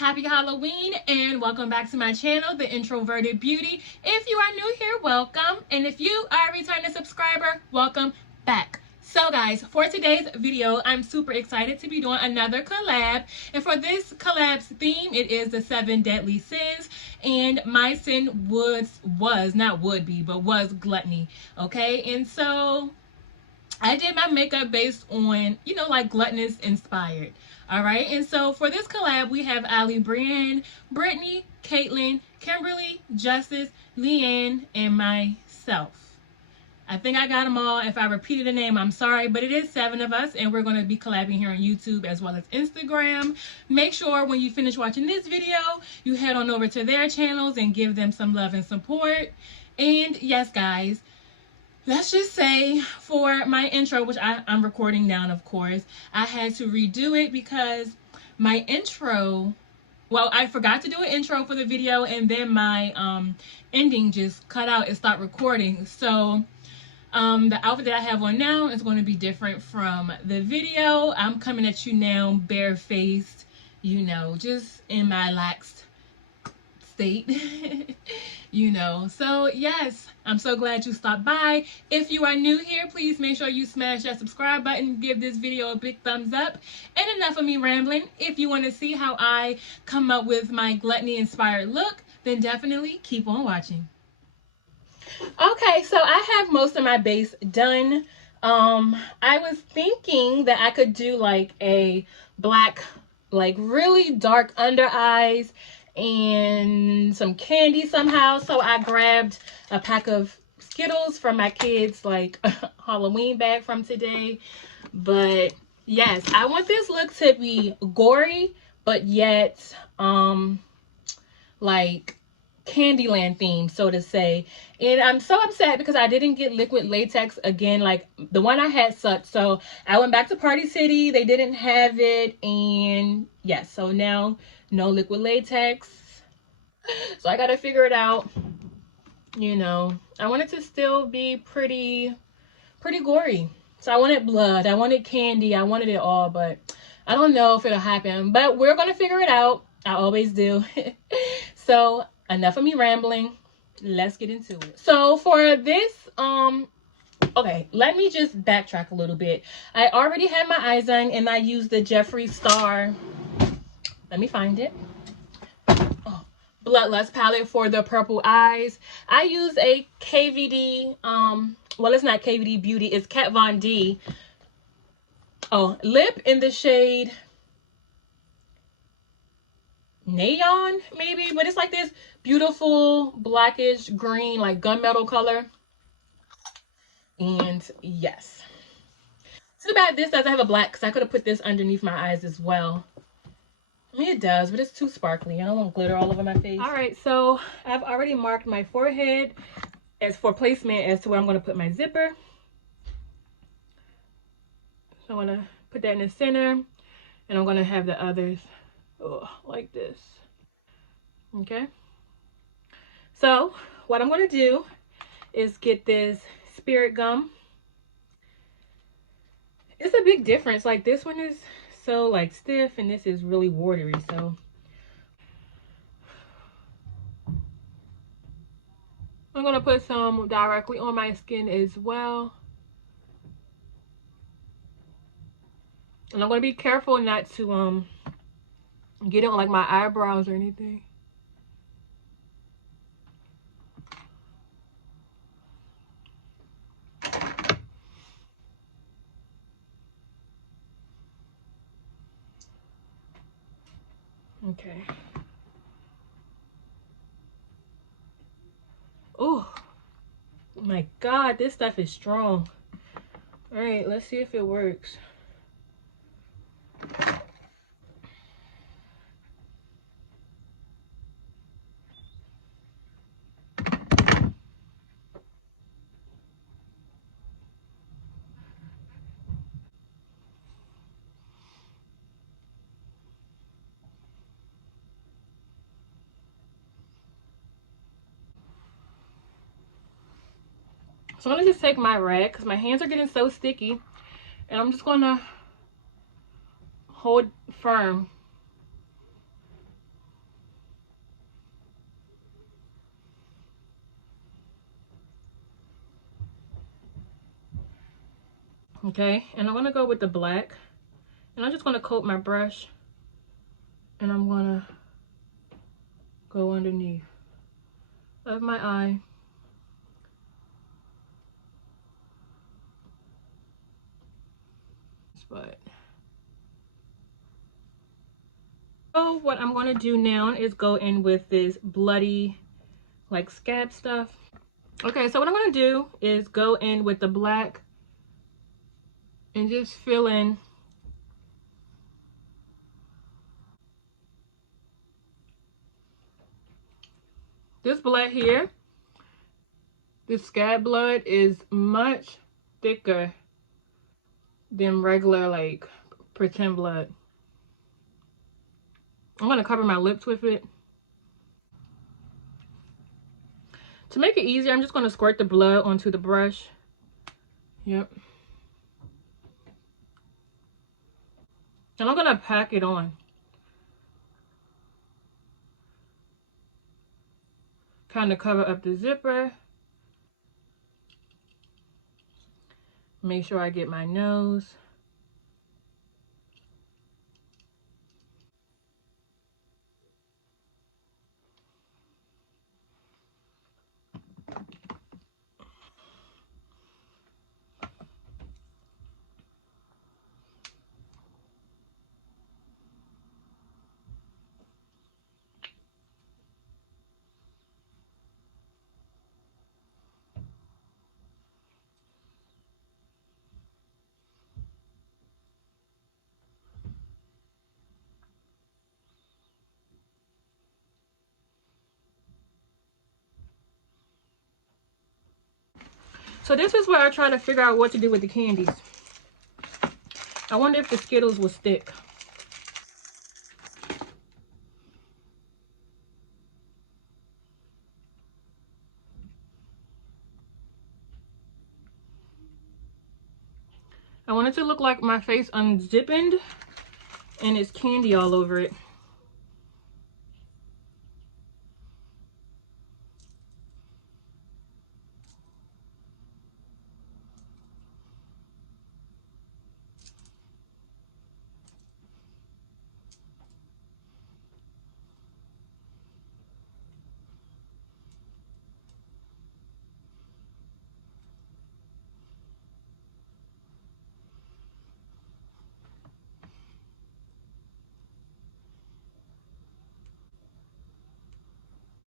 happy Halloween and welcome back to my channel, The Introverted Beauty. If you are new here, welcome, and if you are a returning subscriber, welcome back. So guys, for today's video, I'm super excited to be doing another collab, and for this collab's theme, it is the 7 deadly sins, and my sin was gluttony, okay? And so I did my makeup based on, like gluttonous inspired. All right. And so for this collab, we have Ali, Brienne, Brittany, Caitlin, Kimberly, Justice, Leanne, and myself. I think I got them all. If I repeated a name, I'm sorry, but it is 7 of us, and we're going to be collabing here on YouTube as well as Instagram. Make sure when you finish watching this video, you head on over to their channels and give them some love and support. And yes, guys, let's just say for my intro, which I'm recording down, of course, I had to redo it because my intro, well, I forgot to do an intro for the video, and then my ending just cut out and stopped recording. So the outfit that I have on now is going to be different from the video. I'm coming at you now barefaced, just in my laxed state. So yes, I'm so glad you stopped by. If you are new here, please make sure you smash that subscribe button, give this video a big thumbs up, and enough of me rambling. If you want to see how I come up with my gluttony inspired look, then definitely keep on watching. Okay, so I have most of my base done. I was thinking that I could do like a black, like really dark under eyes and some candy somehow. So I grabbed a pack of Skittles from my kids' like Halloween bag from today. But yes, I want this look to be gory, but yet like Candyland themed, so to say. And I'm so upset because I didn't get liquid latex again. Like the one I had sucked, so I went back to Party City, they didn't have it, and yes, so now no liquid latex. So I gotta figure it out. I want it to still be pretty gory. So I wanted blood, I wanted candy, I wanted it all, but I don't know if it'll happen, but we're gonna figure it out. I always do. So enough of me rambling, let's get into it. So for this, okay, let me just backtrack a little bit. I already had my eyes done, and I used the Jeffree Star, let me find it, Bloodlust palette for the purple eyes. I use a KVD, well, it's not KVD Beauty, it's Kat Von D lip in the shade Neon, maybe, but it's like this beautiful blackish green, like gunmetal color. And yes, too bad this doesn't have a black, because I could have put this underneath my eyes as well. I mean, it does, but it's too sparkly. I don't want glitter all over my face. All right, so I've already marked my forehead as for placement as to where I'm going to put my zipper. So I'm going to put that in the center, and I'm going to have the others like this. Okay. So what I'm going to do is get this Spirit Gum. It's a big difference. Like this one is so like stiff, and this is really watery. So I'm gonna put some directly on my skin as well, and I'm gonna be careful not to get it on like my eyebrows or anything. Okay. Oh my God, this stuff is strong. All right, let's see if it works. So I'm gonna just take my rag because my hands are getting so sticky, and I'm just gonna hold firm Okay, and I'm gonna go with the black, and I'm just gonna coat my brush, and I'm gonna go underneath of my eye. But so what I'm gonna do now is go in with this bloody like scab stuff. Okay, so what I'm gonna do is go in with the black and just fill in this blood here. This scab blood is much thicker than regular like pretend blood. I'm gonna cover my lips with it. To make it easier, I'm just gonna squirt the blood onto the brush. Yep. And I'm gonna pack it on. Kind of cover up the zipper. Make sure I get my nose. So this is where I try to figure out what to do with the candies. I wonder if the Skittles will stick. I want it to look like my face unzipping and it's candy all over it.